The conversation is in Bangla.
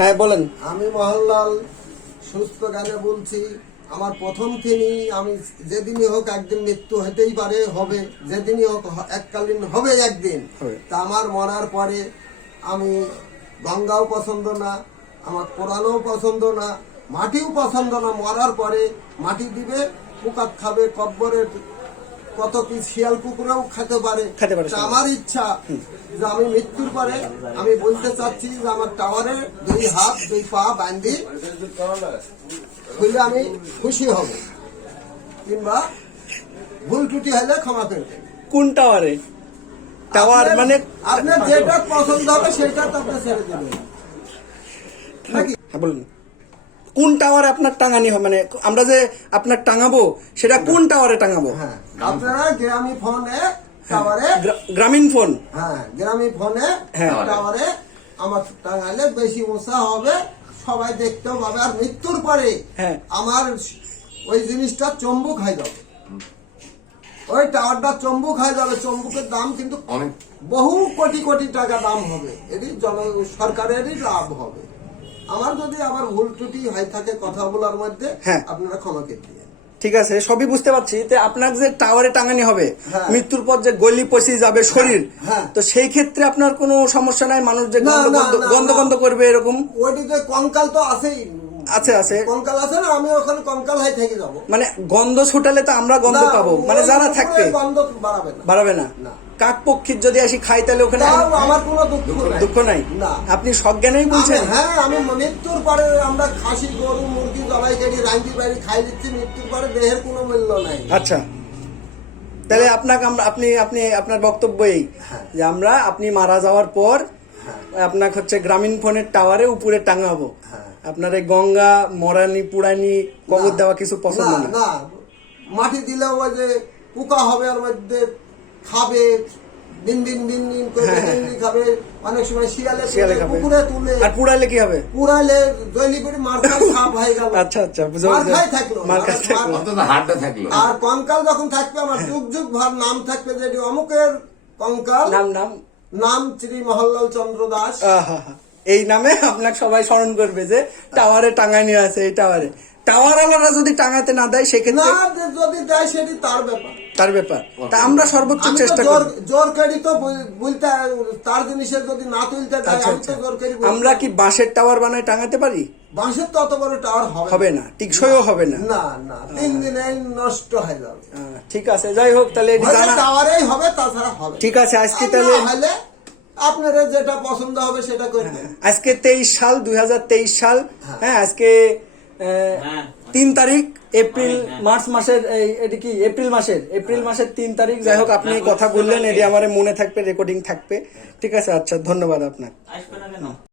হ্যাঁ বলেন। আমি মোহনলাল সুস্থ গানে বলছি। আমার প্রথম থেকেই আমি যেদিনই হোক একদিন মৃত্যু হতেই পারে, হবে, যেদিনই হোক এককালীন হবে একদিন। তা আমার মরার পরে আমি গঙ্গাও পছন্দ না, আমার কোরআনও পছন্দ না, মাটিও পছন্দ না। মরার পরে মাটি দিবে, পোকা খাবে, কব্বরের কত কি শিয়াল কুকুরেও খেতে পারে। আমার ইচ্ছা যে আমি মৃত্যুর পরে আমি বলতে চাচ্ছি যে আমার টাওয়ারে 2 হাত 2 পা বান্ধি হইলে আমি খুশি হব, কিংবা ভুল ত্রুটি হলে ক্ষমা করবেন। কোন টাওয়ারে? টাওয়ার মানে আপনার যেটা পছন্দ হবে সেটা তো আপনি ছেড়ে দেবেন নাকি? হ্যাঁ বলুন, কোন টাওয়ারে আপনার টাঙানি হবে? মানে আমরা যে আপনার টাঙাবো সেটা কোন টাওয়ারে টাঙাবো? হ্যাঁ, আপনারা গ্রামীণ ফোনে টাওয়ারে, গ্রামীণ ফোন, হ্যাঁ গ্রামীণ ফোনে টাওয়ারে আমার টাঙালে বেশি উঁচা হবে, সবাই দেখতেও পাবে। আর মৃত্যুর পরে আমার ওই জিনিসটা চম্বুক হয়ে যাবে, ওই টাওয়ারটা চম্বুক হয়ে যাবে। চম্বুকের দাম কিন্তু অনেক, বহু কোটি কোটি টাকা দাম হবে। এটি সরকারেরই লাভ হবে। আমার যদি আবার ভুল ত্রুটি হয়ে থাকে কথা বলার মধ্যে, আপনারা ক্ষমা করে দিয়ে। ঠিক আছে, সবই বুঝতে পারছি। তো আপনার যে টাওয়ারে টাঙানি হবে, মৃত্যুর পর যে গলি পচে যাবে শরীর, তো সেই ক্ষেত্রে আপনার কোনো সমস্যা নাই? মানুষ যে গন্ধ গন্ধ করবে এরকম? ওইটিতে কঙ্কাল তো আছেই, আছে কঙ্কাল আছে না, আমি ওখানে কঙ্কাল হয়ে থেকে যাবো। মানে গন্ধ ছুটালে তো আমরা গন্ধ পাবো, মানে যারা থাকবে গন্ধ বাড়াবে না। কাক পক্ষীর যদি আসি খাই তাহলে ওখানে আমার কোনো দুঃখ নাই। আপনি সজ্ঞানেই বলছেন? হ্যাঁ, আমি মৃত্যুর পরে আমরা খাসি গরু মুরগি জবাই করি, রান্দি বাড়ি খাই দিচ্ছি। মৃত্যুর পরে দেহের কোনো মূল্য নাই। আচ্ছা, তাহলে আপনাকে আপনি আপনি আপনার বক্তব্য এই যে আপনি মারা যাওয়ার পর আপনাকে হচ্ছে গ্রামীণ ফোনের টাওয়ারে উপরে টাঙাবো। আপনার এই গঙ্গা মরানি পুরানি কবর দেওয়া কিছু পছন্দ না? মাটি দিলে ওই যে পোকা হবে, ওর মধ্যে খাবে, দিন দিন দিন দিন করে খাবে। অনেক সময় শিয়ালে পুকুরে তুলে। আর পুড়াইলে কি হবে? পুড়াইলে জৈলি করে মার্কায় সাপ হয়ে গেল। আচ্ছা আচ্ছা, মার্কায় থাকলো, আর কঙ্কাল যখন থাকবে আমার যুগ যুগ ভর নাম থাকবে যে অমুকের কঙ্কাল, নাম শ্রী মোহনলাল চন্দ্র দাস। এই নামে আপনাকে সবাই স্মরণ করবে যে টাওয়ারে টাঙানি আছে। এই টাওয়ারে টাওয়ারওয়ালারা যদি টাঙাতে না দেয় সেক্ষেত্রে, যদি দেয় সেটি তার ব্যাপার। তা আমরা সর্বোচ্চ চেষ্টা করি। জোর করি তো বলতে, তার জিনিসের যদি না তুলতে দেয় আমি তো জোর করি। আমরা কি বাঁশের টাওয়ার বানায় টাঙাতে পারি? বাঁশের তো অত বড় টাওয়ার হবে না, টিকসইও হবে না। না না, 3 দিনে নষ্ট হয়ে যাবে। ঠিক আছে, যাই হোক, তাহলে টাওয়ারেই হবে, তাছাড়া হবে। ঠিক আছে, আজকে তাহলে আপনারা যেটা পছন্দ হবে সেটা করবেন। আজকে 2023 সাল, হ্যাঁ আজকে 3 তারিখ এপ্রিল মাসের এটি কি এপ্রিল মাসের 3 তারিখ। যাই হোক, আপনি কথা বললেন, এটি আমার মনে থাকবে, রেকর্ডিং থাকবে। ঠিক আছে, আচ্ছা, ধন্যবাদ আপনাকে।